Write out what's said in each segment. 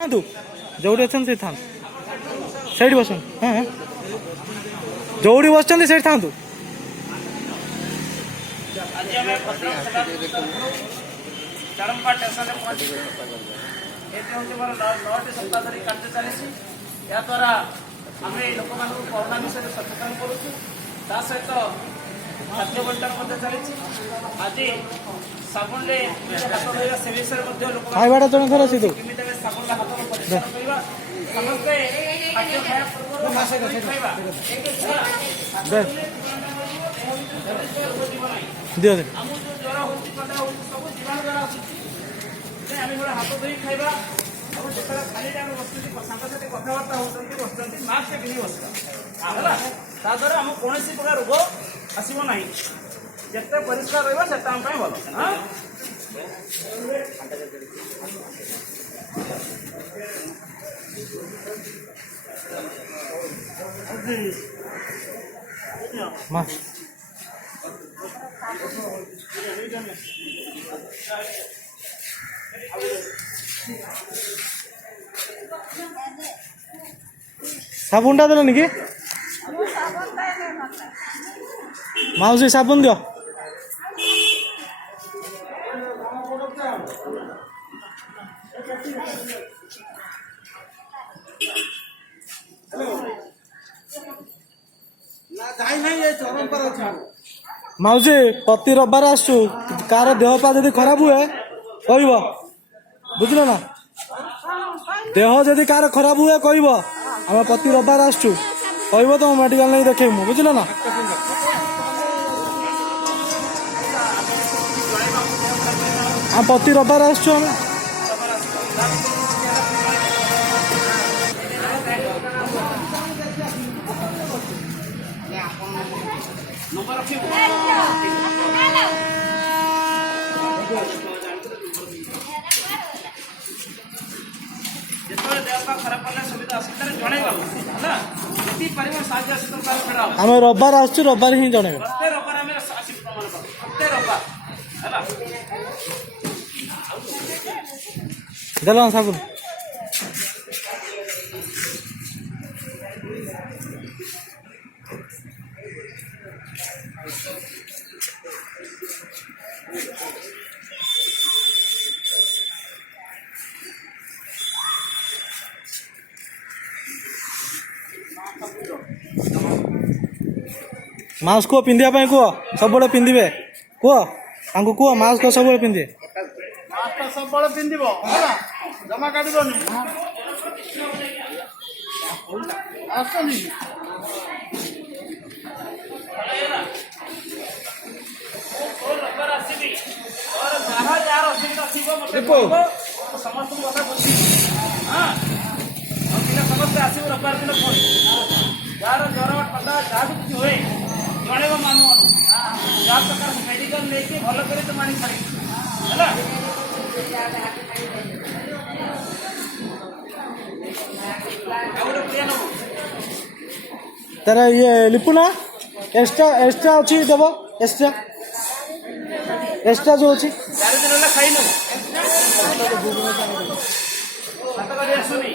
तू जोड़ी अच्छा से था सैड बस हाँ हाँ जोड़ी बस सैड था तू चरमपा स्टेशन पहुंची नौटी सप्ताह धरी कार्य चली याद्वारा आम लोक कोरोना विषय सचेतन करुचु सहित खाद्य बंटन चली आज साबुन हाथ धोवा से विषय खाइबाटा जन थोड़ा सी तो साबुन हाथ परिष्कार करवा समस्ते खाद्य खाया दियो दे आमको जो ज्वर हो थंडा हो सब जीवाणु द्वारा आसुच्छी आम गोटे हाथ धोई खाଇବା और जो खाली टाइम बस सांग कथबार्ता होती बस मास्क पिंधि बसवा है ताद्वारा आम कौन प्रकार रोग आसब ना जिते परिष्कार रहा से आम भल हाँ माँ साबुन देल निकी माउसी साबुन दियो माउसी प्रति रविवार आसु कार देह पा जदि खराब हुए कह बुझल ना देह जदि कार खराब हुए कह आम प्रति रविवार आसु कह तुम मेडिकल नहीं देखेबू बुझल ना आम प्रति रविवार आसु आम आम रविवार आसु रविवार ही जन देल साबुन मास्क को पिंधिया कह सब पिंधे कह कह मास्क सब पिंधे सब पिंध जमा काट समस्त कथा बुझी हाँ समस्ते आसो रविवार दिन फोन जार ज्वर ठंडा जहाँ भी किसी हुए जनइब मानु जहाँ प्रकार मेडिकल लेकिन भल कर तुम आनी छाड़ी है तेरा ये लिपुना एक्स्ट्रा एक्स्ट्रा अच्छी देव एक्स्ट्रा एक्स्ट्रा जो अच्छी 4 दिन है खाई आसुनी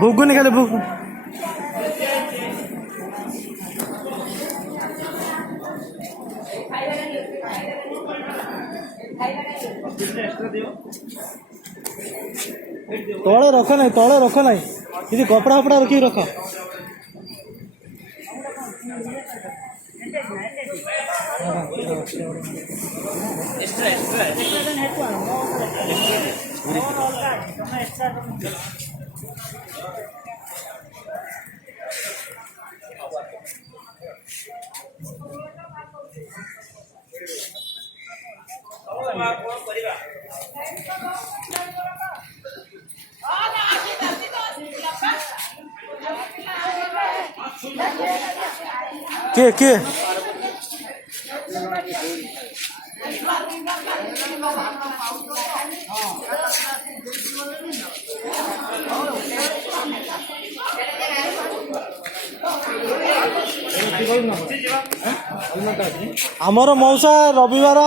भूगुनी खाली भूग तले रख ना तले रख ना किसी कपड़ा फपड़ा रखी रख के ଆମର ମଉସା ରବିବାର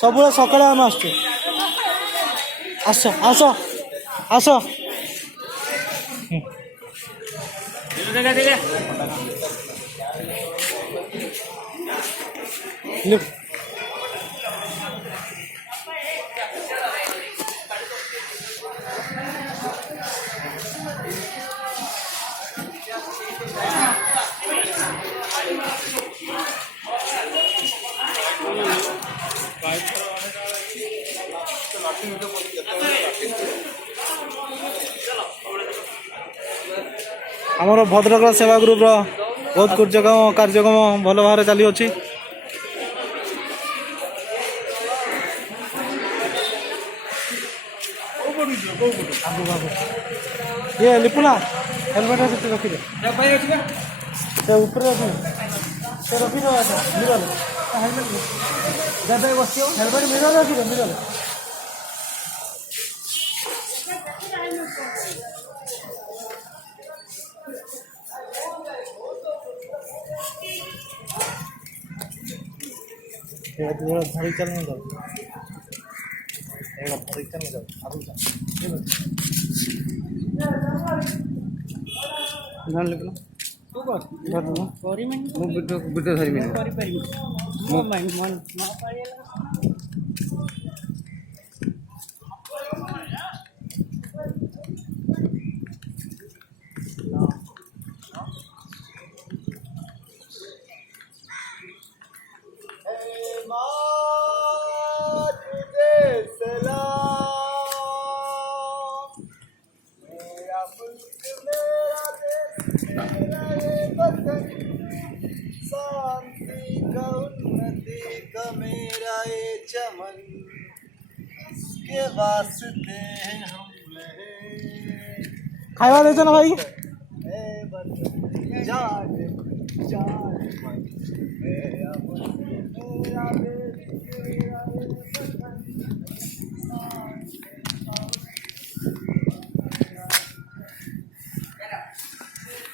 ସବୁବେଳେ ସକାଳେ ଆମେ ଆସୁଛୁ। ଆସ ଆସ ଆସ। ଆମର ଭଦ୍ରକ ସେବା ଗ୍ରୁପର ବହୁତ କାର୍ଯ୍ୟକ୍ରମ ଭଲ ଭାବରେ ଚାଲିଅଛି। ଇଏ ଲିପୁନା ହେଲମେଟ ସେଠି ରଖିଦେ, ସେ ଉପରେ ରଖିଦେ, ସେ ରଖିଦେ ମିରର ହେଲମେଟ ଯାବେ ବସିବ ହେଲମେଟ ମିରର ରଖିଦେ ମିରର। ଧରି ଚାଲ ଯାଉ ଧରି ଚାଲ ଯାଉ ଆଗକୁ ଭିଡ଼ିଓ ଧରିବି। शांति का उन्नति का मेरा ये चमन के वास्ते हम रहे। खाया देते ना भाई जान जान मेरा